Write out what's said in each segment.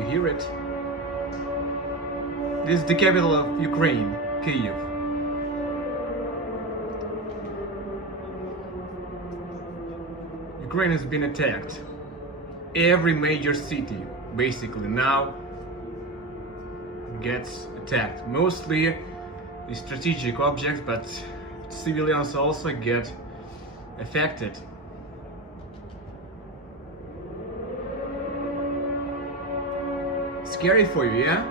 You hear it? This is the capital of Ukraine, Kiev. Ukraine has been attacked. Every major city, basically, now gets attacked. Mostly the strategic objects, but civilians also get affected. Scary for you, yeah?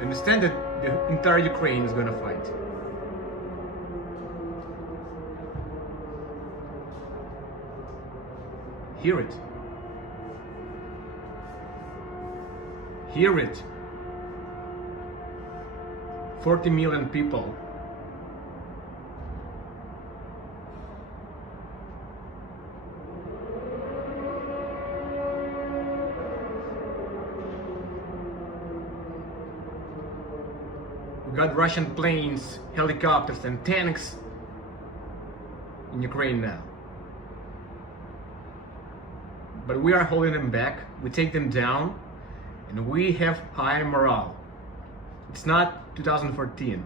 Understand that the entire Ukraine is gonna fight. Hear it. Hear it. 40 million people. We got Russian planes, helicopters and tanks in Ukraine now. But we are holding them back, we take them down, and we have high morale. It's not 2014.